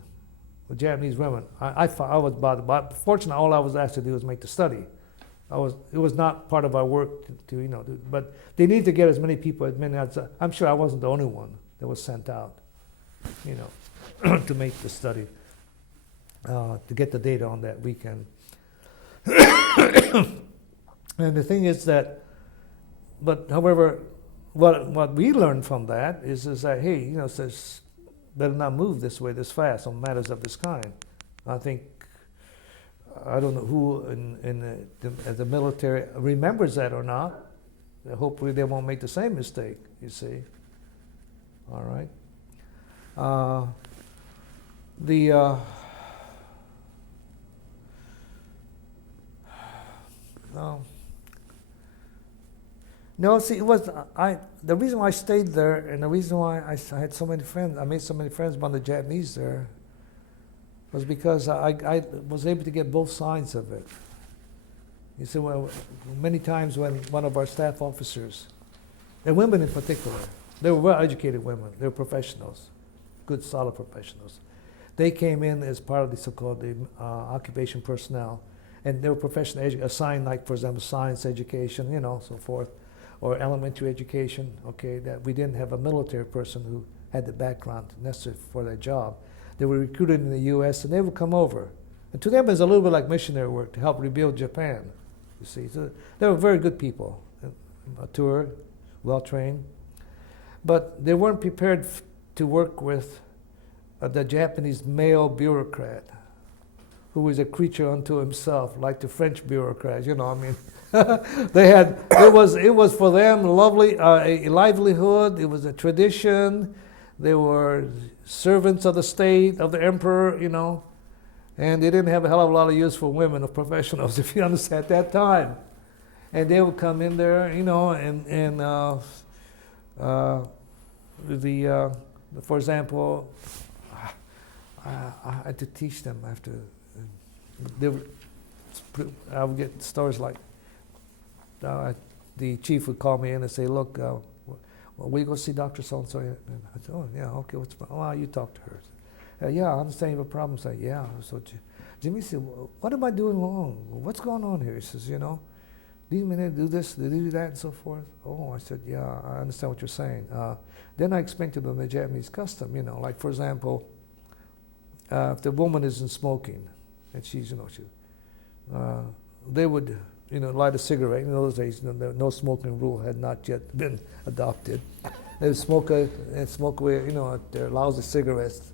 the Japanese women, I was bothered. But fortunately, all I was asked to do was make the study. It was not part of our work to you know, but they need to get as many people, I'm sure I wasn't the only one that was sent out, you know, to make the study, to get the data on that weekend. And the thing is that, but however, what we learned from that is that, hey, you know, says, better not move this way, this fast on matters of this kind. I think, I don't know who in the military remembers that or not. Hopefully they won't make the same mistake, you see. All right. No, see, it was the reason why I stayed there, and the reason why I had so many friends, I made so many friends among the Japanese there, was because I was able to get both sides of it. You see, well, many times when one of our staff officers, and women in particular, they were well-educated women, they were professionals, good, solid professionals. They came in as part of the so-called occupation personnel, and they were professional assigned, like for example, science education, so forth, or elementary education. Okay, that we didn't have a military person who had the background necessary for that job. They were recruited in the U.S. and they would come over, and to them it was a little bit like missionary work to help rebuild Japan. You see, so they were very good people, mature, well trained, but they weren't prepared to work with the Japanese male bureaucrat, who was a creature unto himself, like the French bureaucrats. It was for them lovely, a livelihood. It was a tradition. They were servants of the state, of the emperor, and they didn't have a hell of a lot of use for women or professionals, if you understand, at that time. And they would come in there, for example, I had to teach them after. I would get stories like the chief would call me in and say, "Look, we go see Dr. So-and-so." And I said, "Oh, yeah, okay, what's the problem?" "Oh, you talk to her." "Yeah, I understand you have a problem." I said, "Yeah." So Jimmy said, "What am I doing wrong? What's going on here?" He says, "These men do this, they do that, and so forth." "Oh," I said, "Yeah, I understand what you're saying." Then I explained to them the Japanese custom, like for example, if the woman isn't smoking, and she's, they would, light a cigarette. In those days, the no smoking rule had not yet been adopted. They would smoke away, their lousy cigarettes,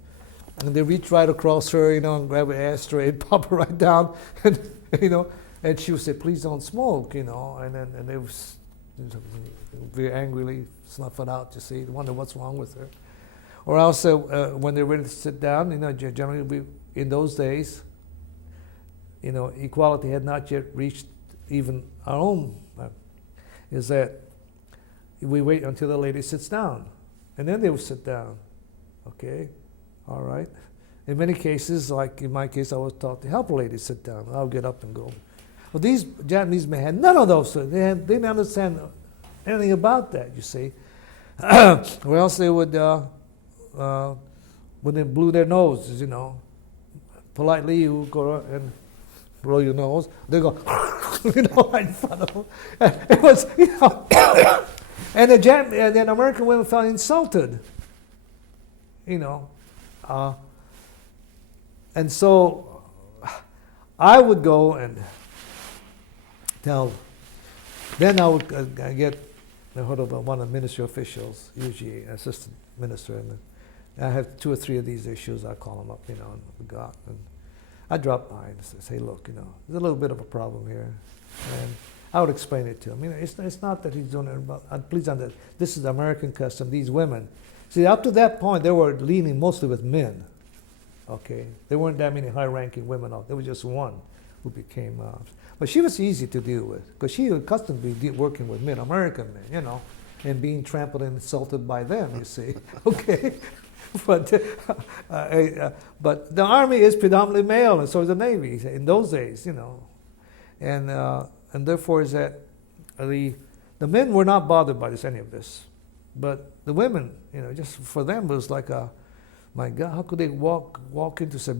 and they reach right across her, and grab an ashtray and pop her right down, and and she would say, "Please don't smoke," and they would very angrily snuff it out. You see, wonder what's wrong with her. Or also, when they're ready to sit down, generally in those days, equality had not yet reached even our own. Is that we wait until the lady sits down, and then they will sit down. Okay, all right. In many cases, like in my case, I was taught to help a lady sit down. I'll get up and go. Well, these Japanese men had none of those. They didn't understand anything about that. You see, or else they would. When they blew their noses, politely you would go and blow your nose. They go, right in front of them. It was, and the American women felt insulted, and so I would go and tell. Then I would get hold of one of the ministry officials, usually an assistant minister, and I have 2 or 3 of these issues. I call them up, and I drop by and say, "Look, there's a little bit of a problem here," and I would explain it to him. It's not that he's doing it, but please understand, this is the American custom. These women, see, up to that point, they were leaning mostly with men. Okay, there weren't that many high-ranking women out. There was just one who became. But she was easy to deal with because she was accustomed to be working with men, American men, and being trampled and insulted by them. You see, okay. But the Army is predominantly male, and so is the Navy in those days, and therefore is that the men were not bothered by any of this, but the women, just for them it was like my God, how could they walk into such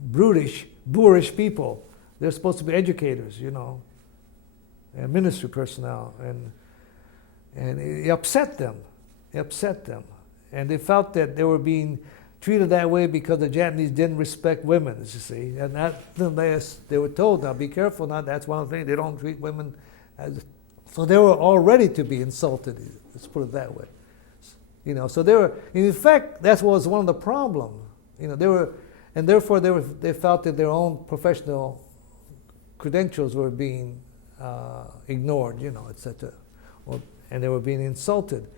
brutish, boorish people? They're supposed to be educators, and ministry personnel, and it upset them. It upset them. And they felt that they were being treated that way because the Japanese didn't respect women, you see. And they were told, now be careful, now that's one thing, they don't treat women as... So they were all ready to be insulted, let's put it that way. So they were, in effect, that was one of the problems. And therefore they felt that their own professional credentials were being ignored, etc. And they were being insulted.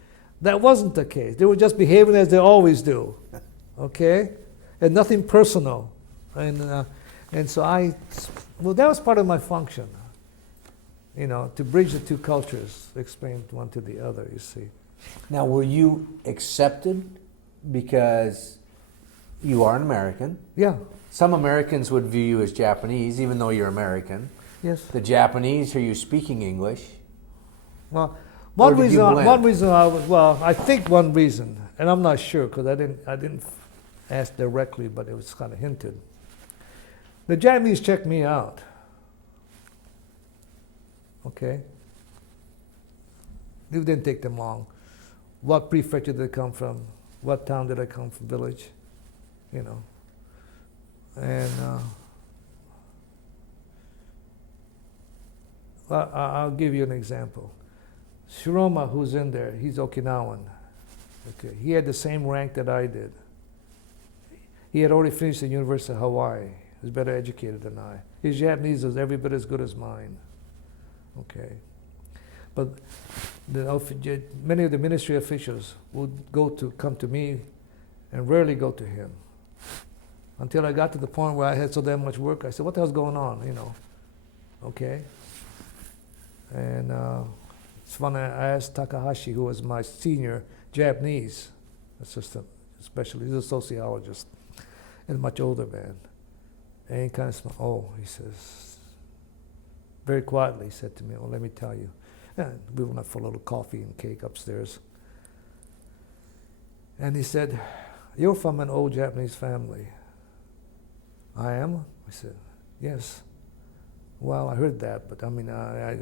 That wasn't the case. They were just behaving as they always do, okay? And nothing personal. And so that was part of my function, to bridge the 2 cultures, explain one to the other, you see. Now, were you accepted because you are an American? Yeah. Some Americans would view you as Japanese, even though you're American. Yes. The Japanese hear you speaking English. Well, I think one reason, and I'm not sure because I didn't asked directly, but it was kind of hinted. The Japanese checked me out. Okay? It didn't take them long. What prefecture did I come from? What town did I come from? Village? You know. And I'll give you an example. Shiroma, who's in there, he's Okinawan. Okay, he had the same rank that I did. He had already finished the University of Hawaii. He was better educated than I. His Japanese was every bit as good as mine. Okay, but many of the ministry officials would come to me, and rarely go to him. Until I got to the point where I had so damn much work, I said, "What the hell's going on?" You know. Okay. And it's funny. I asked Takahashi, who was my senior Japanese assistant, especially he's a sociologist, and a much older man. And he kind of smiled. "Oh," he says, very quietly, he said to me, "Well, let me tell you." And we went up for a little coffee and cake upstairs. And he said, "You're from an old Japanese family." "I am?" I said, "Yes." "Well, I heard that, but I mean,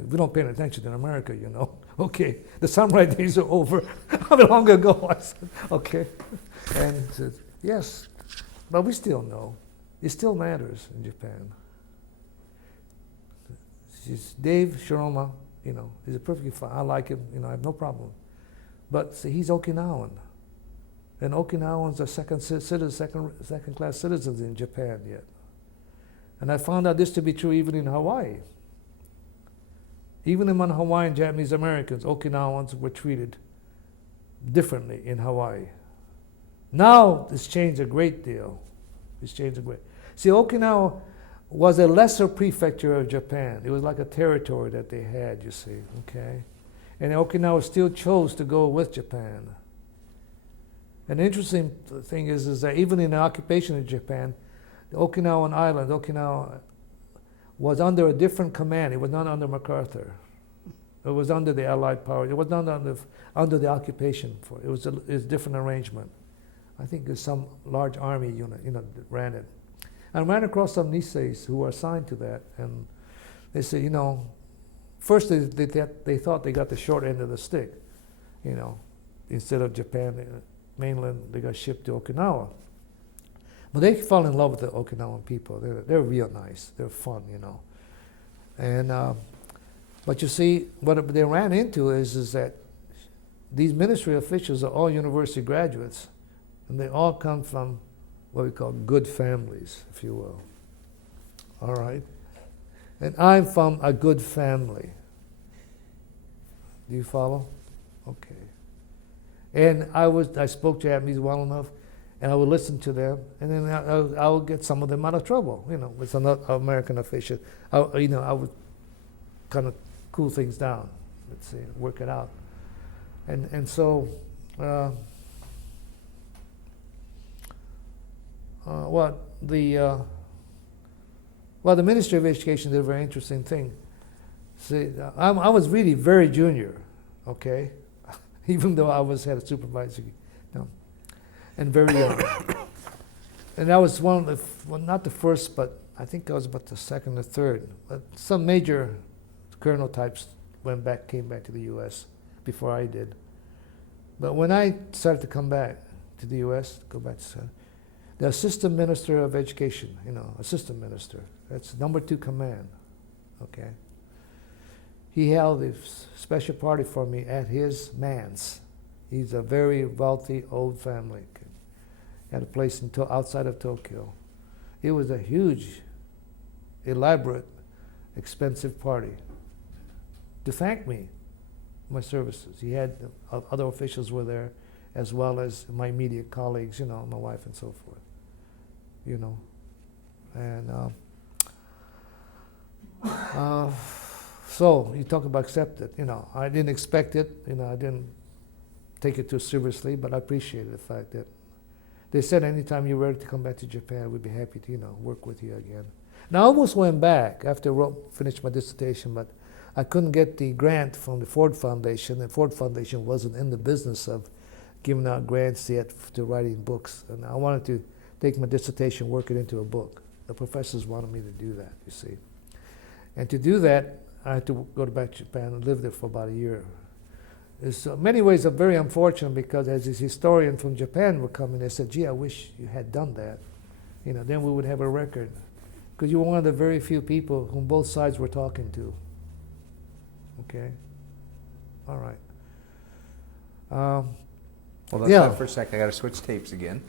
we don't pay any attention in America, you know." "Okay, the samurai days are over." How long ago? I said, "Okay." And he said, "Yes, but we still know. It still matters in Japan." She's Dave Shiroma, you know, he's a perfectly fine. I like him, you know, I have no problem. But see, he's Okinawan. And Okinawans are second-class citizens in Japan yet. And I found out this to be true even in Hawaii. Even among Hawaiian Japanese Americans, Okinawans were treated differently in Hawaii. Now it's changed a great deal. See, Okinawa was a lesser prefecture of Japan. It was like a territory that they had, you see, okay? And Okinawa still chose to go with Japan. An interesting thing is that even in the occupation of Japan, the Okinawan island, Okinawa, was under a different command. It was not under MacArthur. It was under the Allied power. It was not under the occupation. It was a different arrangement. I think there's some large army unit, you know, that ran it. I ran across some Niseis who were assigned to that, and they said, you know, first they thought they got the short end of the stick, you know, instead of Japan mainland, they got shipped to Okinawa. But they fell in love with the Okinawan people. They're real nice. They're fun, you know. And but you see, what they ran into is that these ministry officials are all university graduates, and they all come from what we call good families, if you will. All right? And I'm from a good family. Do you follow? Okay. And I spoke Japanese well enough, and I would listen to them, and then I would get some of them out of trouble, you know, with some American official. I would kind of cool things down, let's say, work it out. And so, the Ministry of Education did a very interesting thing. See, I was really very junior, okay, even though I had a supervisor, and very young. And that was one of the, not the first, but I think I was about the second or third. But some major colonel types came back to the U.S. before I did. But when I started to come back to the U.S., the Assistant Minister of Education, Assistant Minister, that's number 2 command, okay? He held a special party for me at his manse. He's a very wealthy old family. Had a place outside of Tokyo. It was a huge, elaborate, expensive party to thank me for my services. He had other officials were there, as well as my immediate colleagues, my wife and so forth, And so you talk about accepted, I didn't expect it, I didn't take it too seriously, but I appreciated the fact that they said anytime you're ready to come back to Japan, we'd be happy to, work with you again. Now I almost went back after I finished my dissertation, but I couldn't get the grant from the Ford Foundation. The Ford Foundation wasn't in the business of giving out grants yet to writing books. And I wanted to take my dissertation, work it into a book. The professors wanted me to do that, you see. And to do that, I had to go back to Japan and live there for about a year. It's in many ways very unfortunate because as this historian from Japan would come in, they said, gee, I wish you had done that. You know, then we would have a record. Because you were one of the very few people whom both sides were talking to. Okay? All right. Hold on Yeah. for a second. I got to switch tapes again.